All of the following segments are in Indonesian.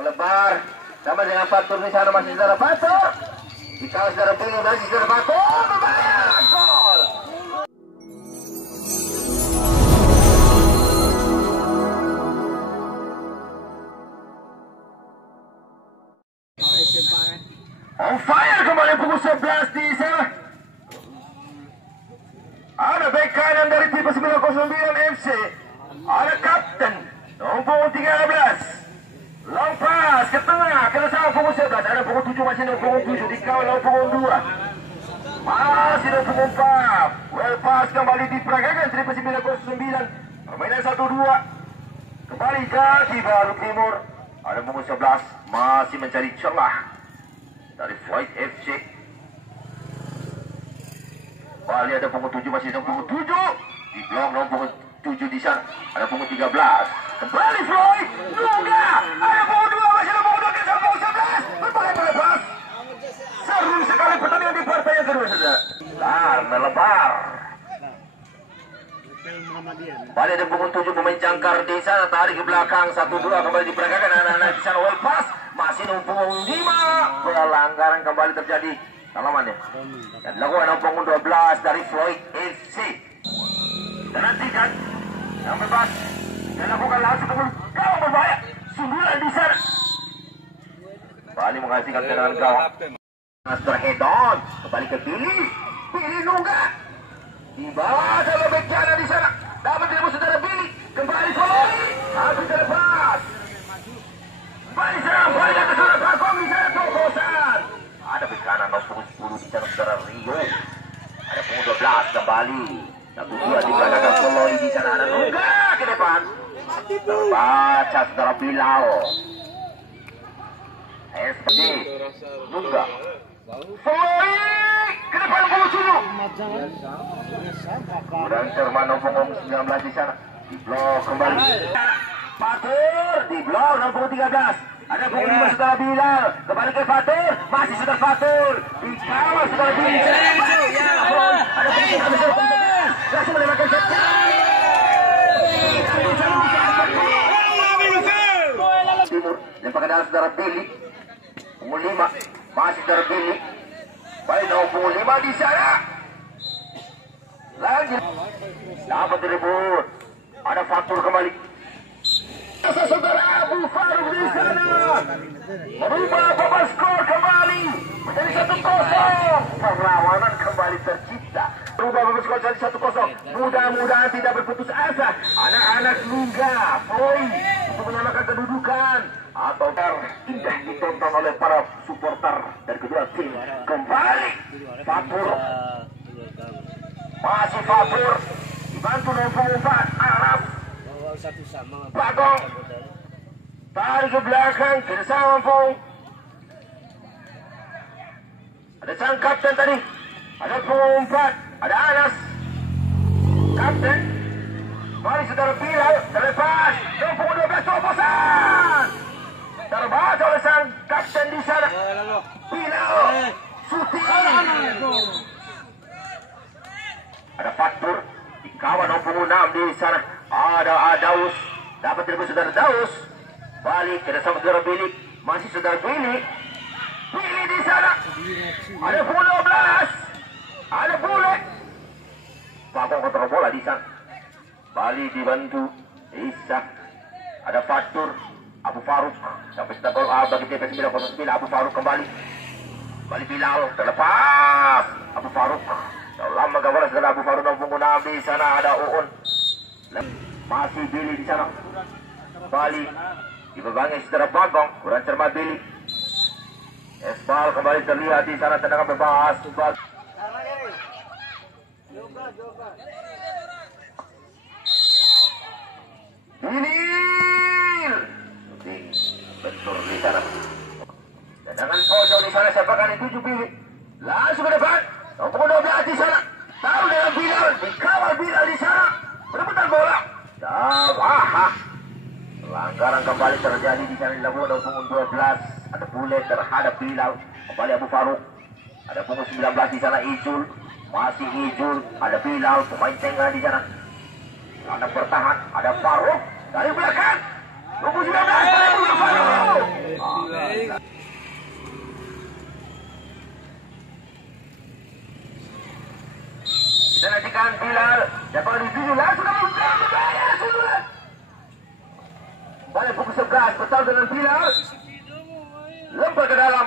melebar sama dengan Fatur di sana masih saudara Fatur. Dikawal saudara Bino dari saudara Fatur, berbahaya, gol. On fire kembali pukul 11 di sana. Ada bek kanan dari tipe 909 FC. Ada kapten nomor 13. Long pass ke tengah, kena sama pukul 11. Ada pukul 7 masih ada pukul 7 dikawal oleh pukul 2. Masih ada pukul 4. Well pass kembali diperagakan tipe 909. Permainan 1-2. Kembali kaki baru timur. Ada pukul 11 masih mencari celah dari Floyd FC. Bali ada punggung 7 masih ada punggung 7. Di blok nomor punggung 7 di sana. Ada punggung 13. Kembali Floyd. Nungga. Ada punggung 2 masih ada punggung 2 ke punggung 11. Berbahaya melepas. Seru sekali pertandingan di partai yang kedua saudara. Dan melebar. Bali ada punggung 7 pemain jangkar di sana. Tarik ke belakang 1-2 kembali diperagakan anak-anak di sana. Well pass. Masih punggung 5. Pelanggaran kembali terjadi. Salamannya dan dilakukan punggung 12 dari Floyd FC. Dan nantikan yang bebas dan lakukan langsung punggung gawang berbahaya. Sundulan di sana. Bali menghasilkan tendangan gawang. Master head on kembali ke Billy. Billy nungga di bawah sama bek kanan di sana. Dapat direbut saudara Billy. Kembali Floyd. Habis terlepas. Bali serang. Bali ke saudara Bagong di sana Tokosan. Ada bek kanan nomor 10 di sana saudara Rio. Ada punggung 12 kembali. 1-2 di belakang Floyd di sana. Ada nungga ke depan. Terbaca saudara Bilal. SD nungga. Floyd ke depan punggung 7. Dan Cerman punggung 19 di sana. Di blok kembali. Fatur di blok nomor punggung 13. Ada punggung 5 saudara Bilal. Kembali ke Fatur. Masih saudara Fatur. Dikawal saudara Bilal. Ada punggung 6 saudara Bilal. Langsung melewatkan timur. Lempakan dalam saudara Billy. Punggung 5. Masih saudara Billy. Baik nomor punggung 5 di sana. Lagi. Dapat direbut. Ada Fatur kembali. Saudara Abu Faruk di sana merubah babak skor kembali menjadi 1-0. Perlawanan kembali tercipta. Merubah babak skor jadi 1-0. Mudah-mudahan tidak berputus asa anak-anak Lungga Floyd untuk menyamakan kedudukan atau indah ditonton oleh para supporter dari kedua tim. Kembali Fatur. Masih Fatur dibantu nomor 4 Arab. Bagong tarik ke belakang bersama Fong. Ada sang kapten tadi. Ada punggung 4. Ada Anas kapten. Mari saudara Bilal terlepas. Punggung 12 terobosan. Terbaca oleh sang kapten di sana. Bilal shooting. Ada Fatur dikawal nomor punggung 6 di sana. Ada Daus. Dapat direbut saudara Daus. Balik ke sama saudara Billy. Masih saudara Billy. Billy di sana. Ada punggung 12. Ada Bule. Bagong kontrol bola di sana. Bali dibantu Isa. Ada Fatur. Abu Faruk. Sampai sudah gol bagi TP 909. Abu Faruk kembali. Bali Bilal terlepas. Abu Faruk. Lama gawal saudara Abu Faruk nomor punggung 6 di sana. Ada Uun. Masih Billy di sana. Bali dibebangi saudara Bagong. Kurang cermat Billy. Esbal kembali terlihat di sana. Tendangan bebas. Billy bentur di sana. Tendangan pojok di sana. Siapa kali 7 Billy. Langsung ke depan. Nomor 12 di sana. Tahu dengan Bilal. Dikawal Bilal di sana. Berebutan bola. Pelanggaran kembali terjadi di sana dilakukan punggung 12. Ada Bule terhadap Bilal. Kembali Abu Faruk. Ada punggung 19 di sana Ijul. Masih Ijul. Ada Bilal pemain tengah di sana. Ada bertahan. Ada Faruk dari belakang. Punggung 19. bertahan dengan Bilal. Lempar ke dalam.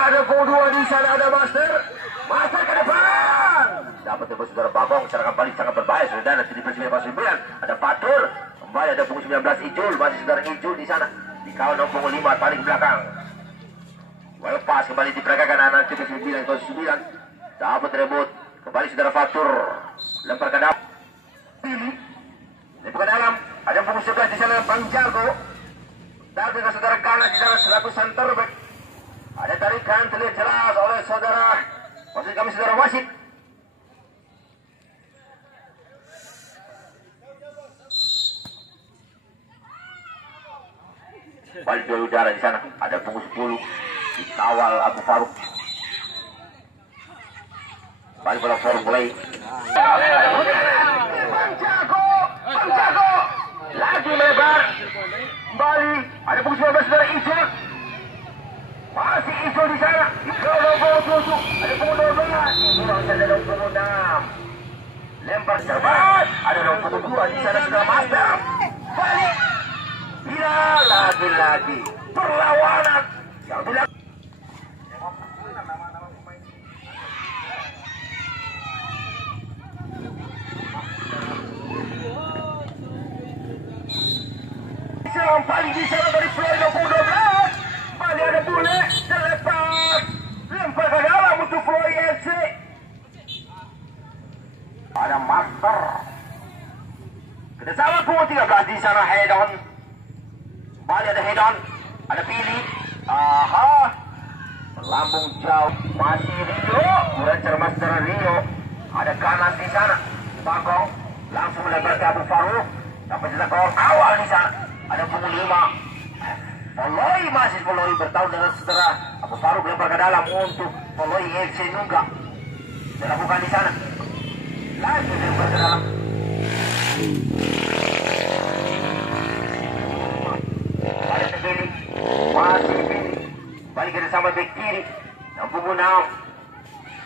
Ada punggung 2 di sana, ada Master. Master ke depan. Dapat tembus saudara Bagong. Serangan balik sangat berbahaya. Sudah ada 9. Ada Fatur. Kembali ada punggung 19 Ijul. Masih saudara Ijul di sana. Dikawal punggung 5 tarik ke belakang. Lepas kembali diperagakan anak 9 dapat rebut. Kembali saudara Fatur. Lempar ke dalam. Pilih. Lempar ke dalam. Ada punggung 11 di sana Bang Jago. Dan dengan saudara Gana di sana selaku center back. Ada tarikan terlihat jelas oleh saudara, maksud kami saudara wasit. Balik dari udara di sana. Ada punggung 10 dikawal Abu Faruk. Balik bola forward play. Bang Jago lagi melebar. Kembali ada punggung 19 saudara Ijul. Masih Ijul di sana. Ada punggung 12. Kurang saja ada punggung 6. Lempar terbat. Ada punggung 2 di sana saudara Master. Balik. Bila lagi-lagi perlawanan yang tidak. Serang paling di sana dari Floyd 12. Balik ada bule terlepas. Lempar ke dalam untuk Floyd FC. Ada Master. Kerjasama punggung 13 di sana head on. Balik ada head on. Ada pilih. Aha. Melambung jauh. Masih Rio. Lancar Master Rio. Ada kanan di sana. Bagong. Langsung melebar ke Abu Faruk. Dapat jelas gol awal di sana. Ada punggung 5. Poloi masih Poloi bertahun dengan saudara Abu Faruk lempar ke dalam untuk Poloi FC Nungga. Dilakukan di sana. Lagi lempar ke dalam. Ada terpilih. Masih pilih. Balik ke sama bek kiri. Yang punggung 6.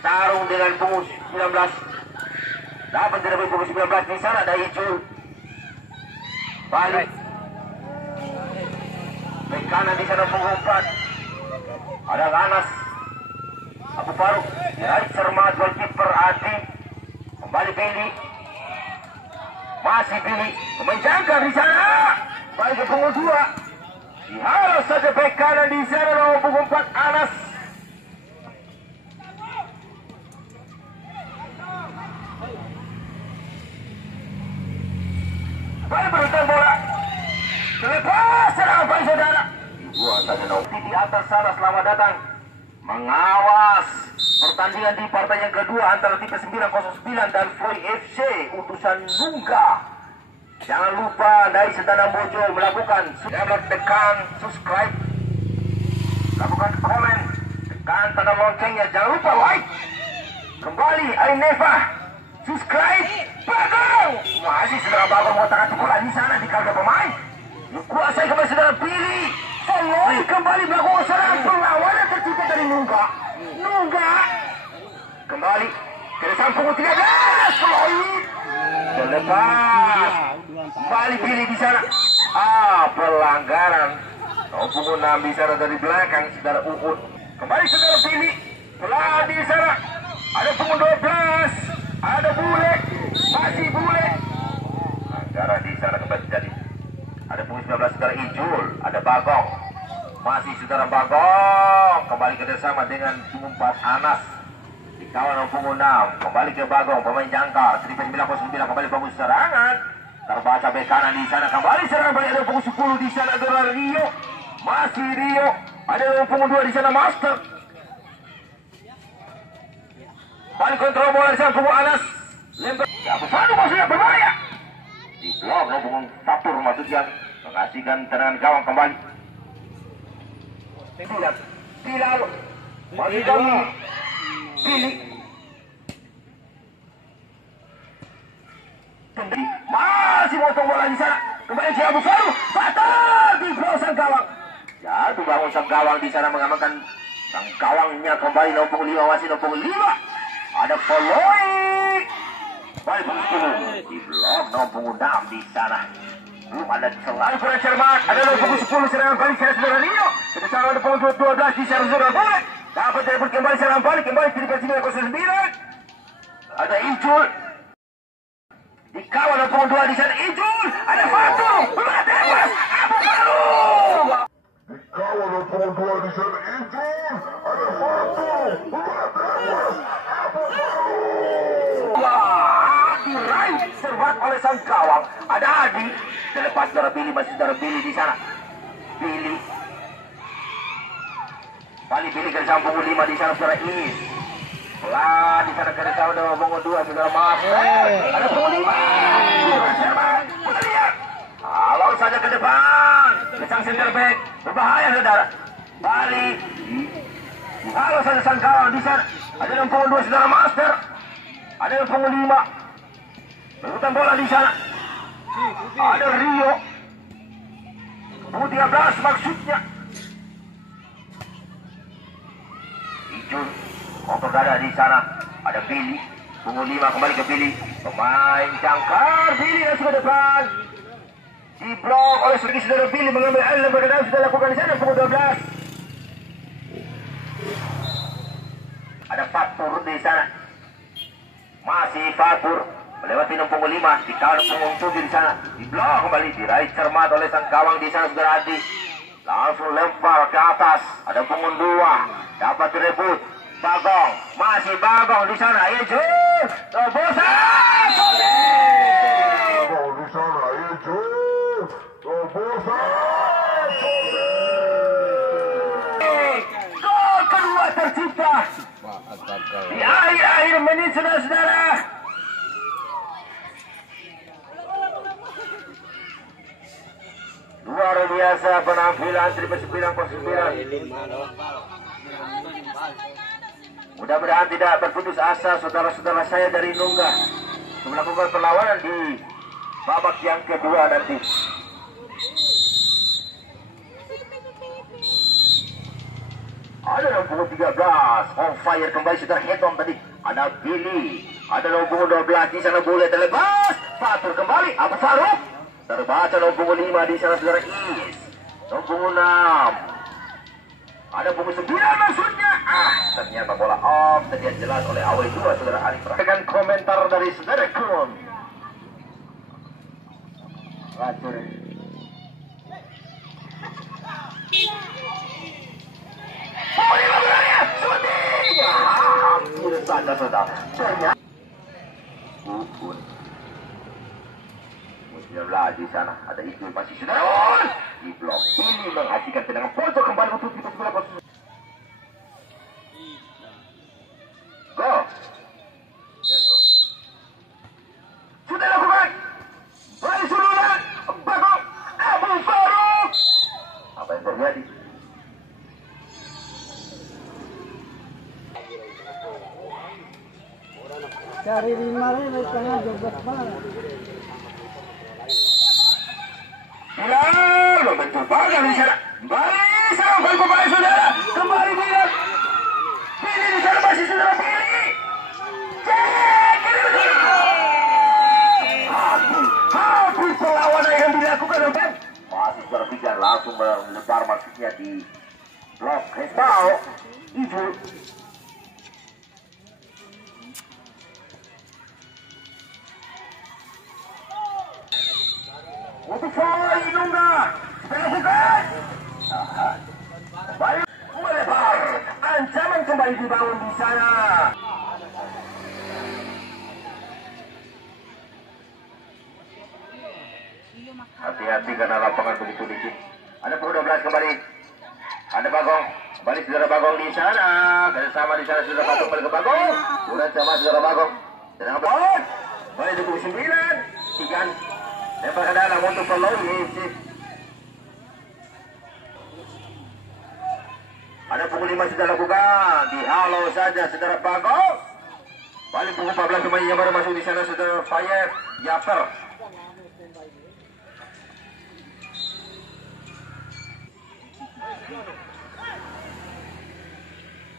Tarung dengan punggung 19. Dapat dari punggung 19 di sana ada Ijul. Balik. Bek kanan di sana punggung 4. Ada Anas. Abu Faruk. Right Cermat goalkeeper Adi. Kembali pilih. Masih pilih. Pemain jangkar di sana. Balik ke punggung 2. Dihalau saja bek kanan di sana nomor punggung 4 Anas. Balik berhutang bola. Terlepas serangan baik saudara. Dibuang saja Nauti di atas sana. Selamat datang. Mengawas pertandingan di partai yang kedua antara tipe 909 dan Floyd FC utusan Nungga. Jangan lupa dari Sedana Mojo melakukan tekan subscribe, lakukan komen, tekan tanda loncengnya, jangan lupa like. Kembali Aineva, subscribe, Bagong. Masih saudara Bagong mau tangan bola di sana di kandang pemain. Dikuasai kembali saudara pilih. Follow kembali Bagong serang perlawanan tercipta dari Nungga. Kembali ke depan punggung 13. Floyd terlepas. Kembali pilih di sana. Pelanggaran. Punggung 6 di sana dari belakang saudara Uut. Kembali saudara pilih. Pelan di sana. Ada punggung 12. Ada bule. Masih bule. Pelanggaran di sana kembali jadi. Ada punggung 19 saudara Ijul. Ada Bagong. Masih saudara Bagong. Kembali kerjasama dengan punggung 4 Anas. Dikawal punggung 6. Kembali ke Bagong. Pemain jangkar. 909 kembali bagus serangan. Terbaca bek kanan di sana. Kembali serangan balik. Ada punggung 10 di sana saudara Rio. Masih Rio. Ada punggung 2 di sana Master. Balik kontrol bola di sana punggung Anas. Lempar. Abu Faruk maksudnya berbahaya. Di blok punggung Fatur maksudnya mengasihkan tendangan gawang kembali. Bilal bagi kami pilih masih motong bola di sana. Kembali ke Abu Faruk. Fatur di blok sang gawang. Jatuh bangun sang gawang di sana mengamankan sang gawangnya kembali nomor 5 masih nomor 5. Ada Poloi. Balik punggung 10 di blok nomor 6 di sana. Belum ada selain kurang cermat. Ada punggung 10 serangan balik saudara Rio. Kita sama ada punggung 12 di saudara boleh. Dapat telepon kembali serangan balik kembali di persibaya 09. Ada Ijul. Dikawal oleh punggung 2 di sana Ijul. Ada Fatul. Bola tembak. Abu Fatul. Dikawal oleh punggung 2 di sana Ijul. Ada Fatul. Bola tembak. Abu Fatul. Diraih servat oleh sang kawang. Ada Adi. Terlepas saudara Billy, masih saudara Billy di sana. Billy. Kali Billy ke sambung 5 di sana saudara Is. Pelan di sana ke saudara Bongo 2 saudara Master. Ada Bongo 5. Kita lihat. Halau saja ke depan. Kesang center back. Berbahaya saudara. Balik. Halau saja sang kawang di sana. Ada yang Bongo 2 saudara Master. Ada yang Bongo 5. Berutan bola di sana. Ada Rio. Punggung 13 maksudnya. Ijul. Motor dada di sana. Ada Billy. Punggung 5 kembali ke Billy. Pemain jangkar. Billy langsung ke depan. Diblok oleh saudara Billy. Mengambil alih dan berkadang sudah lakukan di sana. Punggung 12. Ada Fatur di sana. Masih Fatur. Melewati punggung 5, dikawal punggung 7 di sana. Diblok kembali, diraih cermat oleh sang gawang di sana saudara Adi. Langsung lempar ke atas. Ada punggung 2, dapat direbut. Bagong, masih Bagong di sana. Ijul, terobosan. Bagong di sana Ijul. Terobosan. Gol kedua tercipta. Di akhir-akhir menit saudara-saudara. Luar biasa penampilan dari Persipura 09. Mudah-mudahan tidak berputus asa saudara-saudara saya dari Nungga untuk melakukan perlawanan di babak yang kedua nanti. Ada nomor 13 on fire kembali saudara Hedon tadi. Ada Billy. Ada nomor 12 di sana boleh terlepas. Fatur kembali. Abu Faruk. Terbaca nomor 5 di sana saudara Is. Nomor 6. Ada punggung 9 maksudnya. Ternyata bola off. Terlihat jelas oleh awal 2 saudara Arif. Perhatikan komentar dari saudara Kun. Racun. Punggung 5 berani. Shooting. Hampir saja saudara. Ternyata. Bukun. 19 di sana ada itu masih saudara di blok ini menghasilkan tendangan pojok kembali untuk di sebelah pos. Go. Sudah lakukan. Balik sululan. Bagong. Abu Faruk. Apa yang terjadi? Cari 5 ini tengah 12 malam. Lalu mencoba di sana. Balik sampai pemain saudara. Kembali Bilal. Billy di sana masih saudara Billy. Habis perlawanan yang dilakukan oleh masih berpikir langsung melebar maksudnya di blok Hesbao. Ijul. Untuk follow Nungga. Kita lakukan. Baik. Melebar. Ancaman kembali dibangun di sana. Hati-hati karena lapangan begitu licin. Ada punggung 12 kembali. Ada Bagong. Kembali saudara Bagong di sana. Bersama di sana saudara Bagong kembali ke Bagong. Udah sama saudara Bagong. Sedang Bagong. Kembali di punggung 9. Tigaan. Lempar ke dalam untuk follow. Ada punggung 5 sudah lakukan. Dihalau saja saudara Bagong. Balik punggung 14 pemain yang baru masuk di sana saudara Fayet Yaper.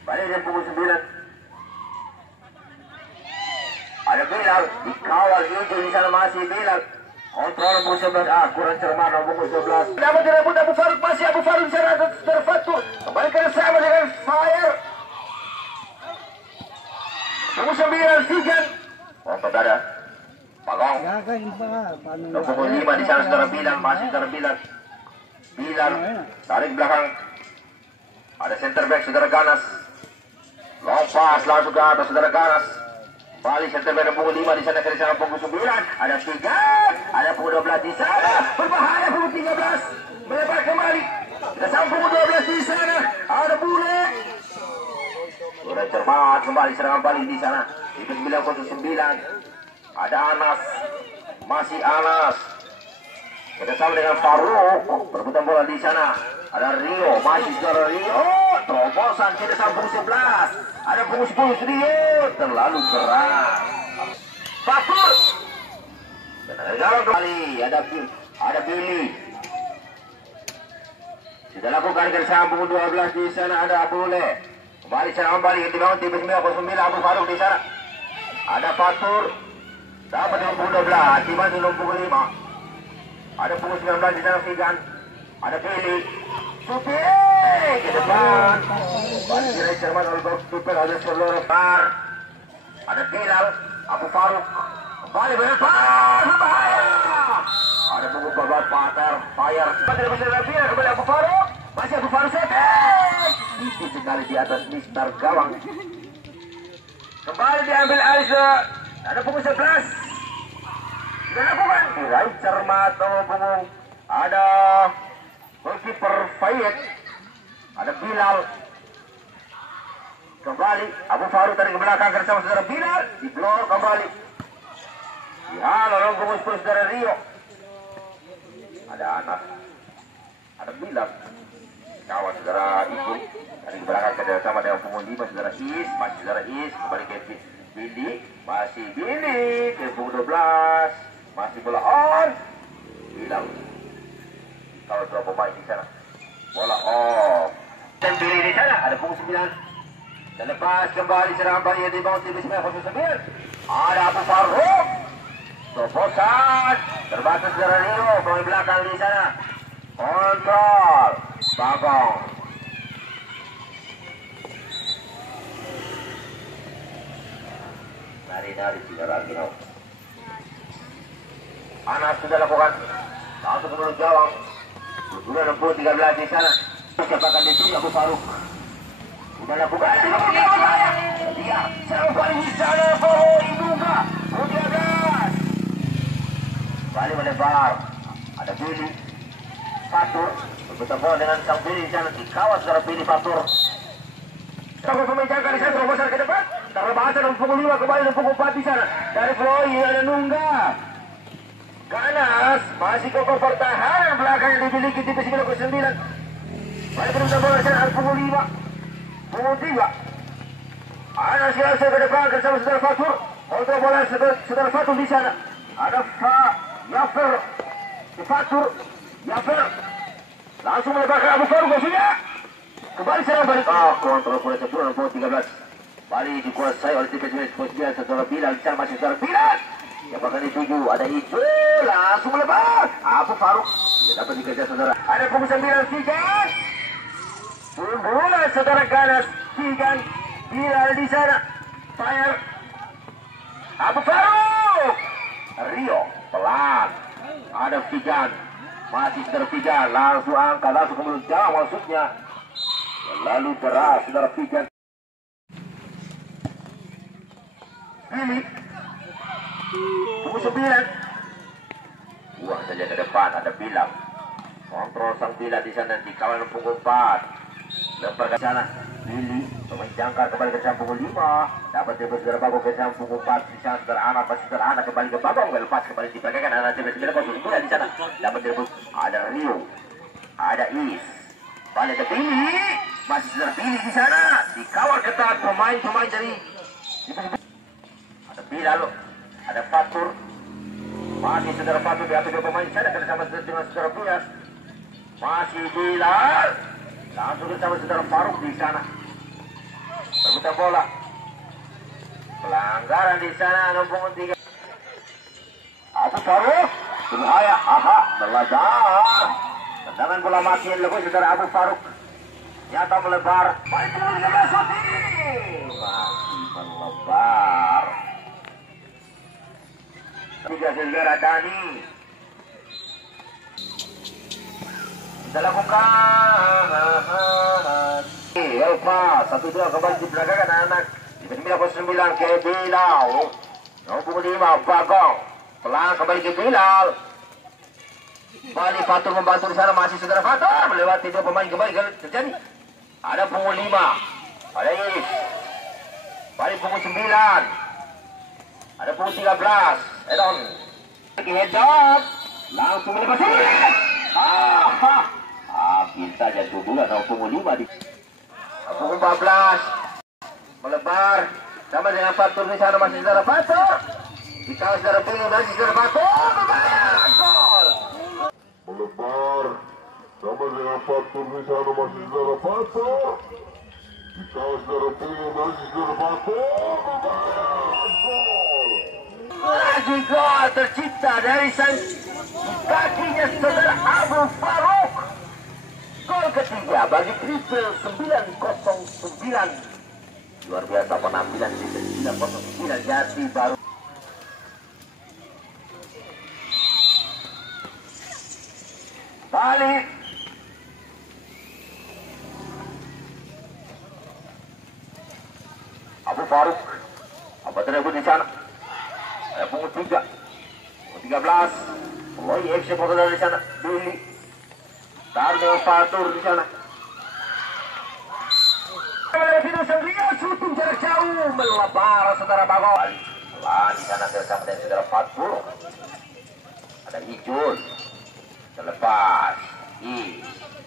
Balik dia punggung 9. Ada Bilal. Dikawal Ijul di sana masih Bilal. Kontrol nomor 11, kurang cermat nomor 11. Dapat direbut Abu Faruk, masih Abu Faruk di sana terfatur. Kembali ke sama dengan Fire. Nomor 9 Figan. Untuk dada. Bagong. Ya kan paano Nomor 5 di sana saudara Bilan, masih saudara Bilan. Bilan tarik belakang. Ada center back saudara Ganas. Long pass langsung ke atas saudara Ganas. Balik center back punggung 5 di sana ke sana punggung 9. Ada 3, ada punggung 12 di sana. Berbahaya punggung 13. Melebar kembali. Kita sampai punggung 12 di sana. Ada Bule. Sudah cermat kembali serangan balik di sana. Di 909. Ada Anas. Masih Anas. Kita sama dengan Faruk. Perebutan bola di sana. Ada Rio, masih saudara Rio. Terobosan kita sampai punggung 11. Ada punggung 10 Rio. Terlalu keras. Fatur. Dan ada kembali. Ada Billy. Sudah lakukan kerjaan punggung 12 di sana. Ada Abule. Kembali serangan balik di bawah tim 909 Abu Faruk di sana. Ada Fatur. Dapat dengan punggung 12. Dibantu dengan punggung 5. Ada punggung 19 di sana Figan. Ada Billy. Supi ke depan. Masih cermat oleh Supi. Ada seluruh par. Ada Bilal. Abu Faruk. Kembali berlepas. Berbahaya. Ada punggung 14 Pater. Fire. Tidak bisa Bilal kembali Abu Faruk. Masih Abu Faruk setting. Tipis sekali di atas Mister Gawang. Kembali diambil Aisyah. Ada punggung 11. Sudah lakukan. Diraih cermat punggung. Ada goalkeeper Fayed. Ada Bilal. Kembali Abu Faruk dari ke belakang bersama saudara Bilal. Di blok kembali. Dihalau oleh punggung 10 saudara Rio. Ada Anas. Ada Bilal. Kawan saudara Ibu. Dari ke belakang kerjasama dengan punggung 5 saudara Is. Masih saudara Is. Kembali ke Billy. Masih Billy. Ke punggung 12. Masih bola on. Bilal. Kalau dua pemain di sana. Bola off. Dan Billy di sana. Ada punggung 9. Dan lepas kembali serangan balik di bawah tim 909. Ada Abu Faruk. Terobosan. Terbatas saudara Rio. Pemain belakang di sana. Kontrol. Bagong. Dari saudara Rio. Anas sudah lakukan. Langsung ke mulut gawang. Sudah 13 di sana. Siapa akan dituju Abu Faruk. Sudah lakukan. Dia serang balik di sana. Faruk dibuka. Kemudian gas. Balik melebar. Ada Billy. Fatur. Berputar bola dengan sang Billy di sana. Dikawal saudara Billy Fatur. Sang pemain jangka di sana terobosan ke depan. Terlepas dari pukul 5 kembali dari pukul 4 di sana. Dari Floyd ada Nungga. Ganas masih kokoh pertahanan belakang yang dimiliki tim 909. Baik berputar bola di sana pukul 5. Pukul 3. Anas Yasir ke depan bersama saudara Fatur. Kontrol bola saudara Fatur di sana. Ada Yafer. Fatur. Yafer. Langsung melebarkan Abu Faruk maksudnya. Kembali serang balik. Kontrol bola sempurna nomor 13. Balik dikuasai oleh tim 909 saudara Bilal. Di sana masih saudara Bilal. Yang bakal dituju ada hijau. Langsung melebar. Abu Faruk. Dia dapat dikejar saudara. Ada punggung 9 Figan. Bola saudara Ganas. Figan. Bilal di sana. Fire. Abu Faruk. Rio. Pelan. Ada Figan. Masih saudara Figan. Langsung angkat. Langsung ke mulut jauh maksudnya. Lalu deras saudara Figan. Ini pukul 9. Buang saja ke depan. Ada Bilal. Kontrol sang Bilal di sana. Di kawalan punggung 4. Lempar ke sana. Billy. Pemain jangkar kembali ke sana punggung 5. Dapat tebus saudara Bagong ke sana punggung 4. Di sana saudara Anak. Masih saudara Anak kembali ke Bagong. Lepas kembali dipegangkan. Anak tebus 909 di sana. Dapat tebus. Ada Rio. Ada Is. Balik ke Billy. Masih saudara Billy di sana. Dikawal ketat pemain-pemain dari Bilal, ada Fatur, masih saudara Fatur di atas dua pemain sana bersama dengan saudara Bias, masih Bilal, langsung bersama saudara Faruk di sana, berputar bola, pelanggaran di sana nomor 3, Abu Faruk, berbahaya. Aha, melebar. Tendangan bola mati yang lebih saudara Abu Faruk. Nyata melebar. Baik pun juga shooting. Masih melebar. Tiga saudara Dani. Kita lakukan. Elva 1-2 kembali diperagakan anak. Di 909 ke Bilal. Nomor 5 Bagong. Pelan kembali ke Bilal. Bali Fatur membantu di sana, masih saudara Fatur melewati dua pemain kembali terjadi. Ada punggung 5. Ada Is. Bali punggung 9. Ada punggung 13. Edon. Head up. Langsung melepas. Habis saja tubuhan punggung 5 di punggung 14. Melebar. Sama dengan Fatur di sana, masih saudara Fatur. Di kawasan saudara Bingung dan saudara Fatur. Gol. Melebar sama dengan Fatur di sana, masih saudara Fatur. Di kawasan saudara Bingung dan saudara Fatur. Gol. Lagi gol tercipta dari sang kakinya saudara Abu Faruk. Gol ketiga bagi triple 909. Luar biasa penampilan di 909 Jati Baru. Balik. Abu Faruk. Apa tersebut di sana? Ada punggung 3. Punggung 13. Oh, FC saudara di sana. Billy. Tarno Fatur di sana. Shooting jarak jauh melebar saudara Bagong. Pelan di sana bersama dengan saudara Fatur. Ada Ijul. Terlepas.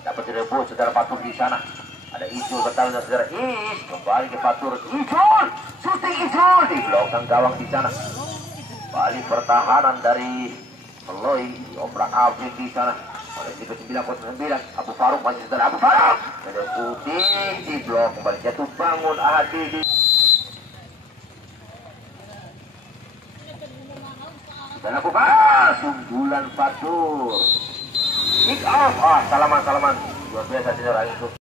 Dapat direbut saudara Fatur di sana. Ada Ijul bertahan dengan saudara Is. Kembali ke Fatur. Ijul. Shooting Ijul di belakang gawang di sana. Balik pertahanan dari Meloy. Obrak Afrik di sana. Oleh 909 Abu Faruk, masih saudara Abu Faruk. Ada shooting di blok, kembali jatuh bangun Ahadi. Kita lakukan sundulan Fatur. Kick off. Salaman. Luar biasa saudara itu.